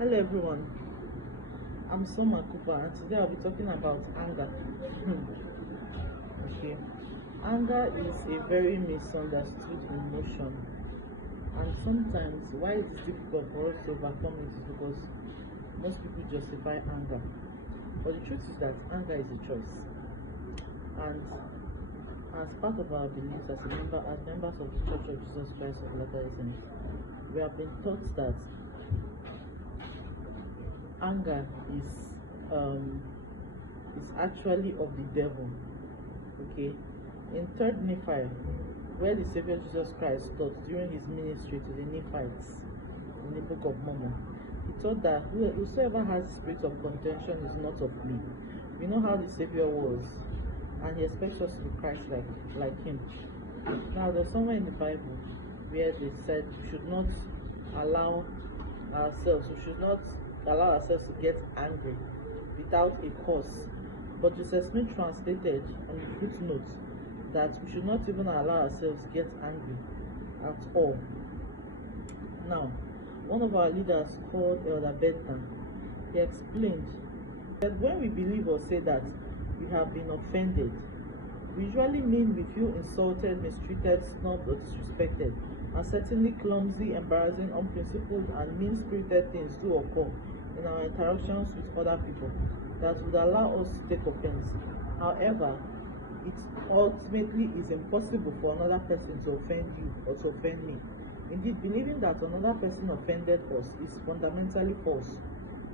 Hello everyone, I'm Soma Cooper and today I'll be talking about anger. Okay, anger is a very misunderstood emotion, and sometimes why it is difficult for us to overcome it is because most people justify anger. But the truth is that anger is a choice, and as part of our beliefs as members of the Church of Jesus Christ of Latter-day Saints, we have been taught that anger is actually of the devil. Okay, in 3rd Nephi, where the Savior Jesus Christ taught during his ministry to the Nephites in the Book of Mormon, he taught that whosoever has the spirit of contention is not of me. We know how the Savior was, and he expects us to be Christ-like him. Now, there's somewhere in the Bible where they said we should not allow ourselves to get angry without a cause. But Joseph Smith translated on the footnote that we should not even allow ourselves to get angry at all. Now, one of our leaders called Elder Bednar, he explained that when we believe or say that we have been offended, we usually mean we feel insulted, mistreated, snubbed, or disrespected, and certainly clumsy, embarrassing, unprincipled, and mean-spirited things do occur in our interactions with other people that would allow us to take offense. However, it ultimately is impossible for another person to offend you or to offend me. Indeed, believing that another person offended us is fundamentally false.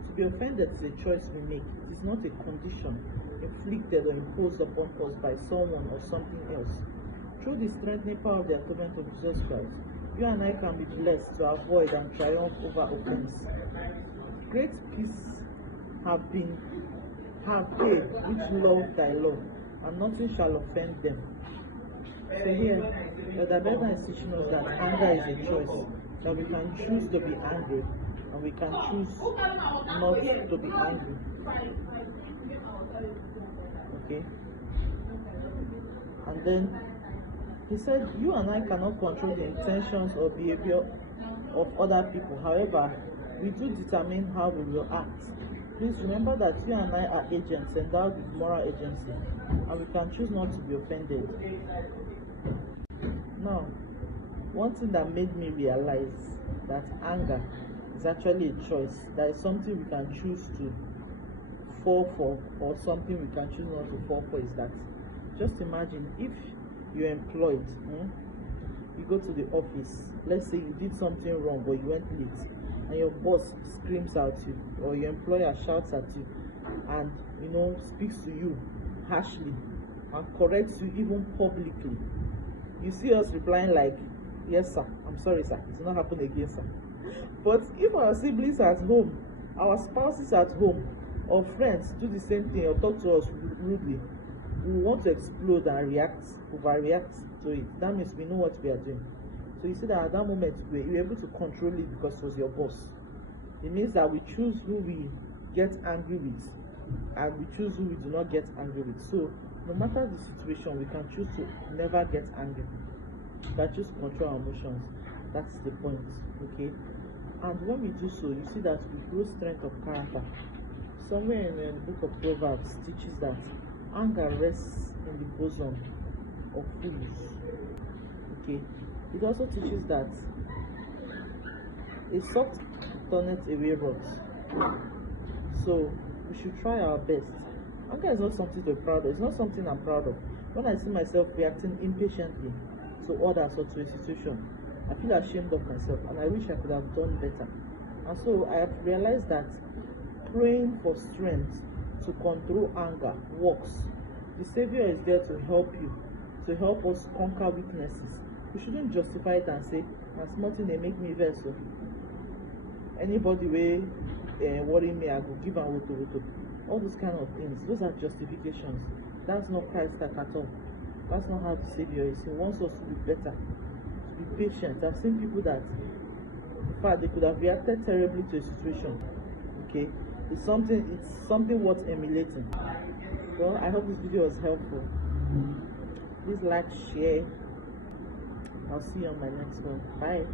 To be offended is a choice we make. It is not a condition inflicted or imposed upon us by someone or something else. Through the strengthening power of the atonement of Jesus Christ, you and I can be blessed to avoid and triumph over offense. Great peace have they which love thy law, and nothing shall offend them. So here, the Bible is teaching us that anger is a choice, that we can choose to be angry, and we can choose not to be angry. Okay? And then he said, you and I cannot control the intentions or behavior of other people. However, we do determine how we will act. Please remember that you and I are agents endowed with moral agency, and we can choose not to be offended. Now, one thing that made me realize that anger is actually a choice, that is something we can choose to fall for or something we can choose not to fall for, is that just imagine if you're employed, you go to the office, let's say you did something wrong or you went late, and your boss screams at you or your employer shouts at you and speaks to you harshly and corrects you even publicly. You see us replying like, yes sir, I'm sorry sir, it will not happen again sir. But if our siblings at home, our spouses at home, or friends do the same thing or talk to us rudely, we want to explode and overreact to it. That means we know what we are doing. So you see that at that moment you're able to control it because it was your boss. It means that we choose who we get angry with and we choose who we do not get angry with. So no matter the situation, we can choose to never get angry. We can choose to control our emotions. That's the point. Okay? And when we do so, you see that we grow strength of character. Somewhere in the book of Proverbs teaches that anger rests in the bosom of fools. Okay? It also teaches that a soft turneth away wrath. So we should try our best. Anger is not something to be proud of. It's not something I'm proud of. When I see myself reacting impatiently to others or to a situation, I feel ashamed of myself and I wish I could have done better. And so I have realized that praying for strength to control anger works. The Savior is there to help you, to help us conquer weaknesses. We shouldn't justify it and say, "Na small thing dey make me vex o. Anybody wey worry me, I go give am woto." All those kind of things, those are justifications. That's not Christ-like at all. That's not how the Savior is. He wants us to be better, to be patient. I've seen people that, in fact, they could have reacted terribly to a situation. Okay, it's something worth emulating. Well, I hope this video was helpful. Please like, share. I'll see you on my next one. Bye.